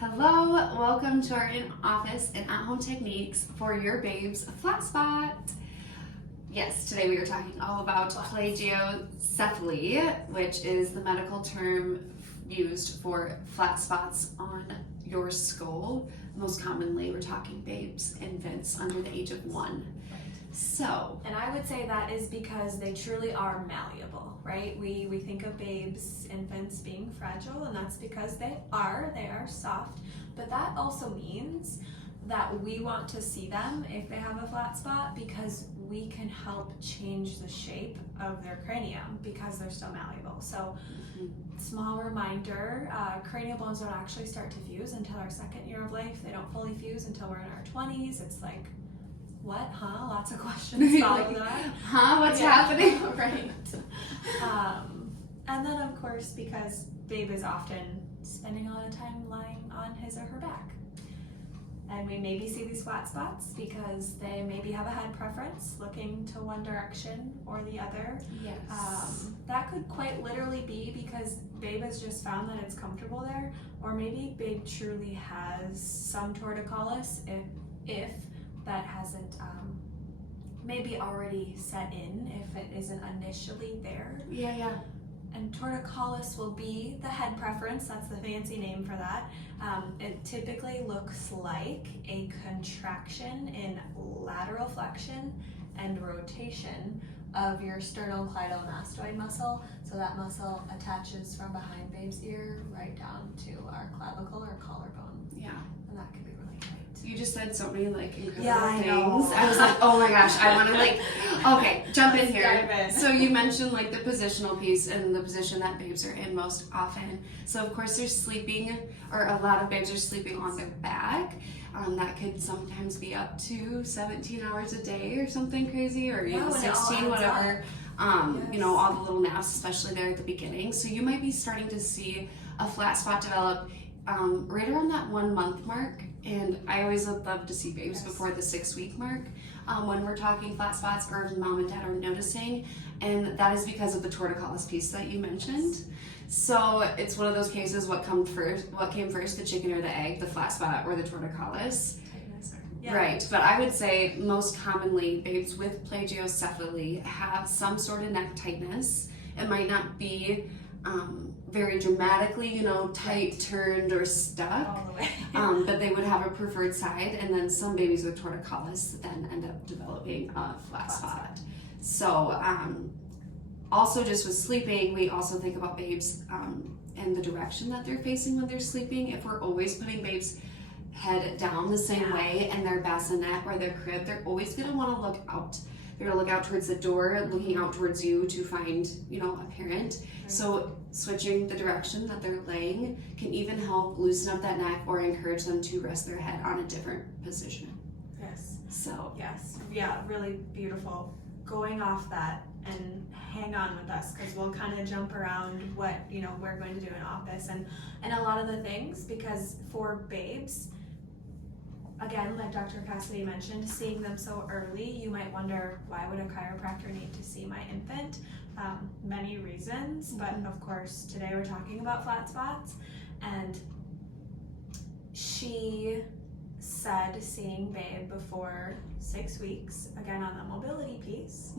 Hello, welcome to our in-office and at-home techniques for your babe's flat spot. Yes, today we are talking all about plagiocephaly, which is the medical term used for flat spots on your skull. Most commonly, we're talking babes, infants under the age of 1. So, and I would say that is because they truly are malleable, right? We think of babes, infants being fragile, and that's because they are soft, but that also means that we want to see them if they have a flat spot because we can help change the shape of their cranium because they're still malleable. So, small reminder, cranial bones don't actually start to fuse until our 2nd year of life. They don't fully fuse until we're in our 20s. It's like, what? Huh? Lots of questions follow that. Huh? What's happening? Right. And then, of course, because babe is often spending a lot of time lying on his or her back. And we maybe see these flat spots because they maybe have a head preference, looking to one direction or the other. Yes. That could quite literally be because babe has just found that it's comfortable there, or maybe babe truly has some torticollis if that hasn't maybe already set in, if it isn't initially there. Yeah. And torticollis will be the head preference, that's the fancy name for that. It typically looks like a contraction in lateral flexion and rotation of your sternocleidomastoid muscle. So that muscle attaches from behind babe's ear right down to our clavicle or collarbone. Yeah. And that can be really tight. You just said so many incredible things. know. I was like, oh my gosh, I want to okay, jump in here. Dive in. So you mentioned the positional piece and the position that babes are in most often. So of course they're sleeping, or a lot of babes are sleeping on their back. That could sometimes be up to 17 hours a day or something crazy, or even 16, whatever. Yes. All the little naps, especially there at the beginning. So you might be starting to see a flat spot develop right around that 1 month mark. And I always would love to see babes before the 6-week mark when we're talking flat spots or mom and dad are noticing. And that is because of the torticollis piece that you mentioned. So it's one of those cases, what came first, the chicken or the egg, the flat spot or the torticollis? Yeah. Right, but I would say most commonly babes with plagiocephaly have some sort of neck tightness. It might not be very dramatically, tight, turned, or stuck. All the way. But they would have a preferred side, and then some babies with torticollis then end up developing a flat spot. So, also just with sleeping, we also think about babes and the direction that they're facing when they're sleeping. If we're always putting babes' head down the same way and their bassinet or their crib, they're always going to want to look out. They're going to look out towards the door, looking out towards you to find, a parent. Right. So switching the direction that they're laying can even help loosen up that neck or encourage them to rest their head on a different position. Yes. So. Yes. Yeah, really beautiful. Going off that, and hang on with us because we'll kind of jump around what, we're going to do in office and a lot of the things, because for babes, again, like Dr. Cassidy mentioned, seeing them so early, you might wonder, why would a chiropractor need to see my infant? Many reasons, but of course, today we're talking about flat spots, and she said seeing babe before 6 weeks, again on the mobility piece.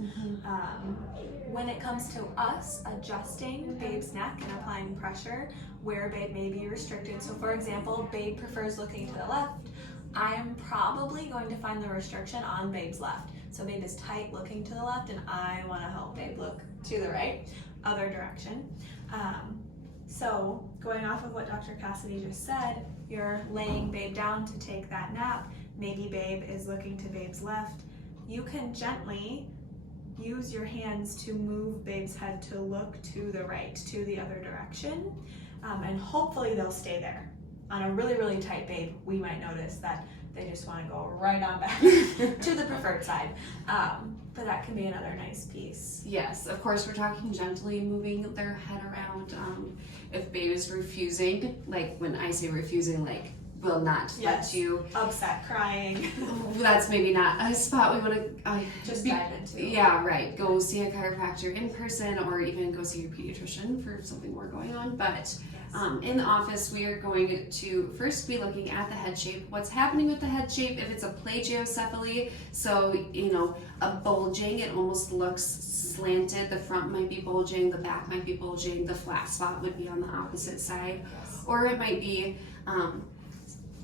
When it comes to us adjusting babe's neck and applying pressure where babe may be restricted, so for example, babe prefers looking to the left, I am probably going to find the restriction on babe's left. So babe is tight looking to the left, and I want to help babe look to the right, other direction. So going off of what Dr. Cassidy just said, you're laying babe down to take that nap. Maybe babe is looking to babe's left. You can gently use your hands to move babe's head to look to the right, to the other direction, and hopefully they'll stay there. On a really, really tight babe, we might notice that they just want to go right on back to the preferred side. But that can be another nice piece. Yes, of course, we're talking gently moving their head around. If babe is refusing, when I say refusing, will not let you. Upset, crying. That's maybe not a spot we want to just dive into. Yeah, right. Go see a chiropractor in person, or even go see your pediatrician for something more going on. But In the office, we are going to first be looking at the head shape. What's happening with the head shape? If it's a plagiocephaly, so a bulging, it almost looks slanted. The front might be bulging, the back might be bulging, the flat spot would be on the opposite side. Or it might be,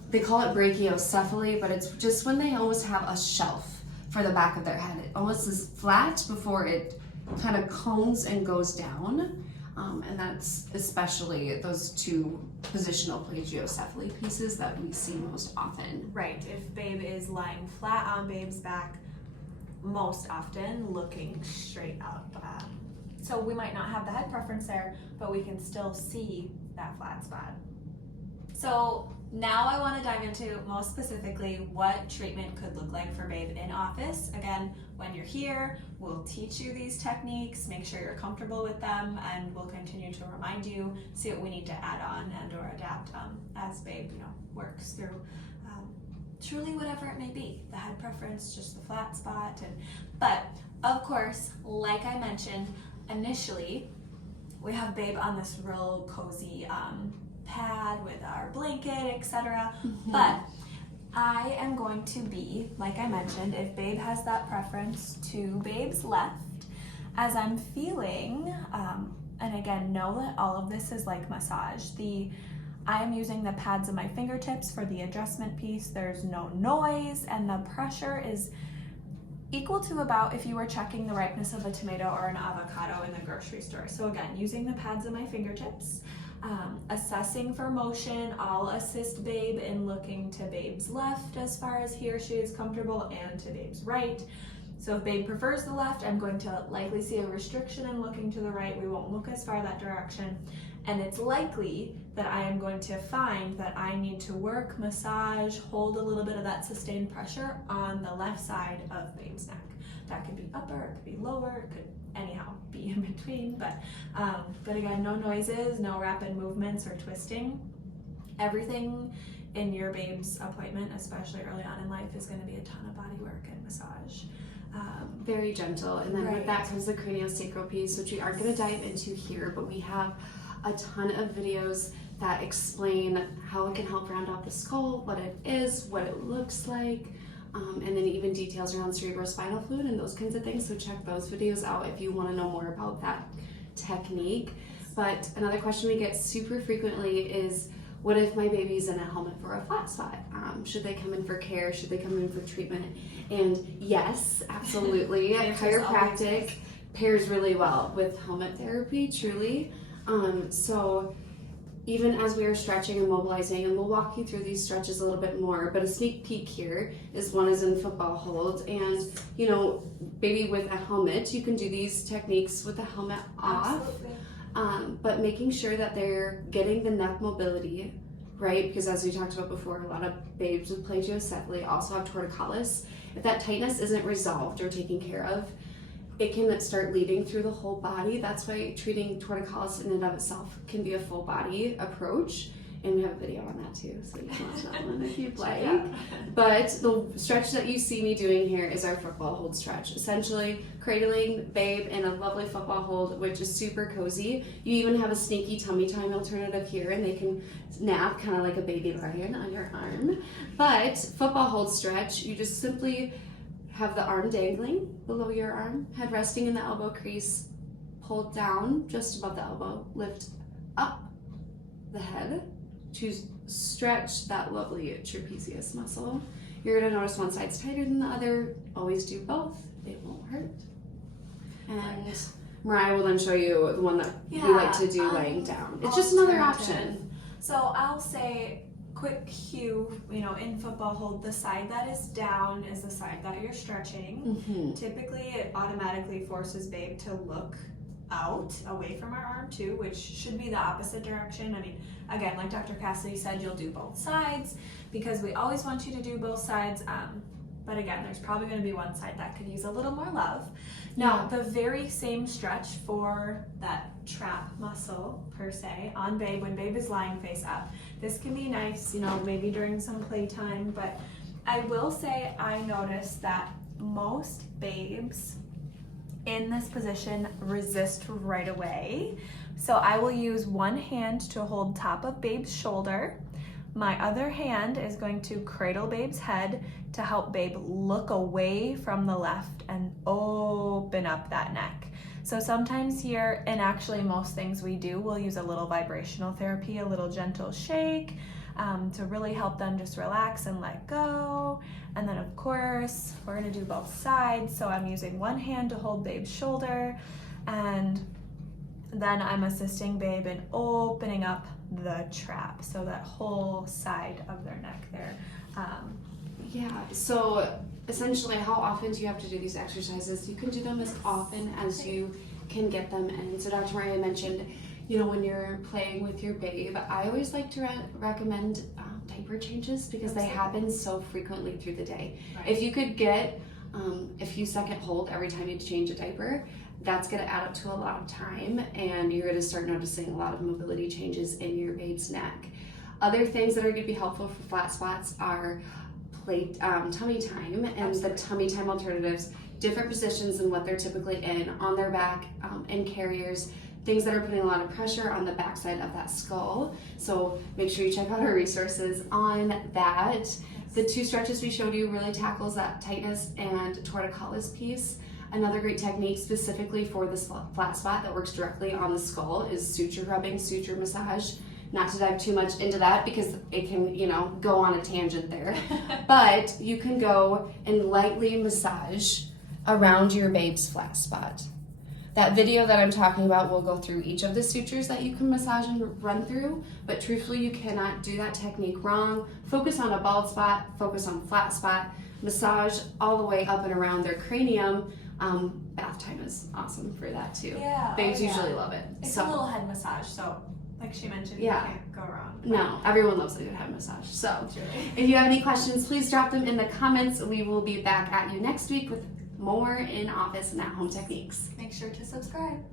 they call it brachiocephaly, but it's just when they almost have a shelf for the back of their head. It almost is flat before it kind of cones and goes down. And that's especially those two positional plagiocephaly pieces that we see most often. Right, if babe is lying flat on babe's back, most often looking straight up. So we might not have the head preference there, but we can still see that flat spot. So now I want to dive into most specifically what treatment could look like for babe in office. Again, when you're here, we'll teach you these techniques, make sure you're comfortable with them, and we'll continue to remind you, see what we need to add on and or adapt as babe works through truly whatever it may be. The head preference, just the flat spot, but of course, like I mentioned, initially we have babe on this real cozy pad with our blanket, etc. But I am going to be, like I mentioned, if babe has that preference, to babe's left, as I'm feeling, and again, know that all of this is like massage. I am using the pads of my fingertips for the adjustment piece. There's no noise, and the pressure is equal to about if you were checking the ripeness of a tomato or an avocado in the grocery store. So again, using the pads of my fingertips, assessing for motion. I'll assist babe in looking to babe's left as far as he or she is comfortable, and to babe's right. So if babe prefers the left, I'm going to likely see a restriction in looking to the right. We won't look as far that direction. And it's likely that I am going to find that I need to work, massage, hold a little bit of that sustained pressure on the left side of babe's neck. That could be upper, it could be lower, it could anyhow be in between, but again, no noises, no rapid movements or twisting. Everything in your babe's appointment, especially early on in life, is going to be a ton of body work and massage. Very gentle, and then with that comes the craniosacral piece, which we aren't going to dive into here, but we have a ton of videos that explain how it can help round out the skull, what it is, what it looks like, and then even details around cerebrospinal fluid and those kinds of things. So check those videos out if you want to know more about that technique. But another question we get super frequently is, what if my baby's in a helmet for a flat spot? Should they come in for care? Should they come in for treatment? And yes, absolutely. Chiropractic pairs really well with helmet therapy, truly. So even as we are stretching and mobilizing, and we'll walk you through these stretches a little bit more, but a sneak peek here is one is in football hold, and baby with a helmet, you can do these techniques with the helmet off. But making sure that they're getting the neck mobility, right? Because as we talked about before, a lot of babes with plagiocephaly also have torticollis. If that tightness isn't resolved or taken care of, it can start leading through the whole body. That's why treating torticollis in and of itself can be a full body approach. And we have a video on that too, so you can watch that one if you'd like. But the stretch that you see me doing here is our football hold stretch. Essentially cradling babe in a lovely football hold, which is super cozy. You even have a sneaky tummy time alternative here, and they can nap kind of like a baby lion on your arm. But football hold stretch, you just simply have the arm dangling below your arm, head resting in the elbow crease, pull down just above the elbow, lift up the head to stretch that lovely trapezius muscle. You're gonna notice one side's tighter than the other. Always do both, it won't hurt. And Mariah will then show you the one that we like to do laying down. It's just another option. So I'll say, quick cue, in football hold, the side that is down is the side that you're stretching. Typically, it automatically forces babe to look out, away from our arm too, which should be the opposite direction. I mean, again, like Dr. Cassidy said, you'll do both sides because we always want you to do both sides. But again, there's probably going to be one side that could use a little more love. Now, the very same stretch for that trap muscle, per se, on babe when babe is lying face up. This can be nice, maybe during some playtime, but I will say I noticed that most babes in this position resist right away. So I will use one hand to hold top of babe's shoulder. My other hand is going to cradle babe's head to help babe look away from the left and open up that neck. So sometimes here, and actually most things we do, we'll use a little vibrational therapy, a little gentle shake to really help them just relax and let go. And then of course, we're gonna do both sides. So I'm using one hand to hold babe's shoulder, and then I'm assisting babe in opening up the trap, so that whole side of their neck there. Yeah, so essentially how often do you have to do these exercises? You can do them as often as you can get them in. So Dr. Maria mentioned, you know, when you're playing with your babe, I always like to recommend diaper changes because they happen so frequently through the day. Right. If you could get a few second hold every time you change a diaper, that's going to add up to a lot of time, and you're going to start noticing a lot of mobility changes in your babe's neck. Other things that are going to be helpful for flat spots are tummy time, and the tummy time alternatives, different positions than what they're typically in, on their back, in carriers, things that are putting a lot of pressure on the backside of that skull. So make sure you check out our resources on that. The 2 stretches we showed you really tackles that tightness and torticollis piece. Another great technique specifically for this flat spot that works directly on the skull is suture rubbing, suture massage. Not to dive too much into that because it can, you know, go on a tangent there. But you can go and lightly massage around your babe's flat spot. That video that I'm talking about will go through each of the sutures that you can massage and run through, but truthfully you cannot do that technique wrong. Focus on a bald spot, focus on flat spot, massage all the way up and around their cranium. Bath time is awesome for that too. Yeah, Babes usually love it. It's a little head massage, so like she mentioned, you can't go wrong. No, everyone loves a good head massage. So if you have any questions, please drop them in the comments. We will be back at you next week with more in-office and at-home techniques. Make sure to subscribe.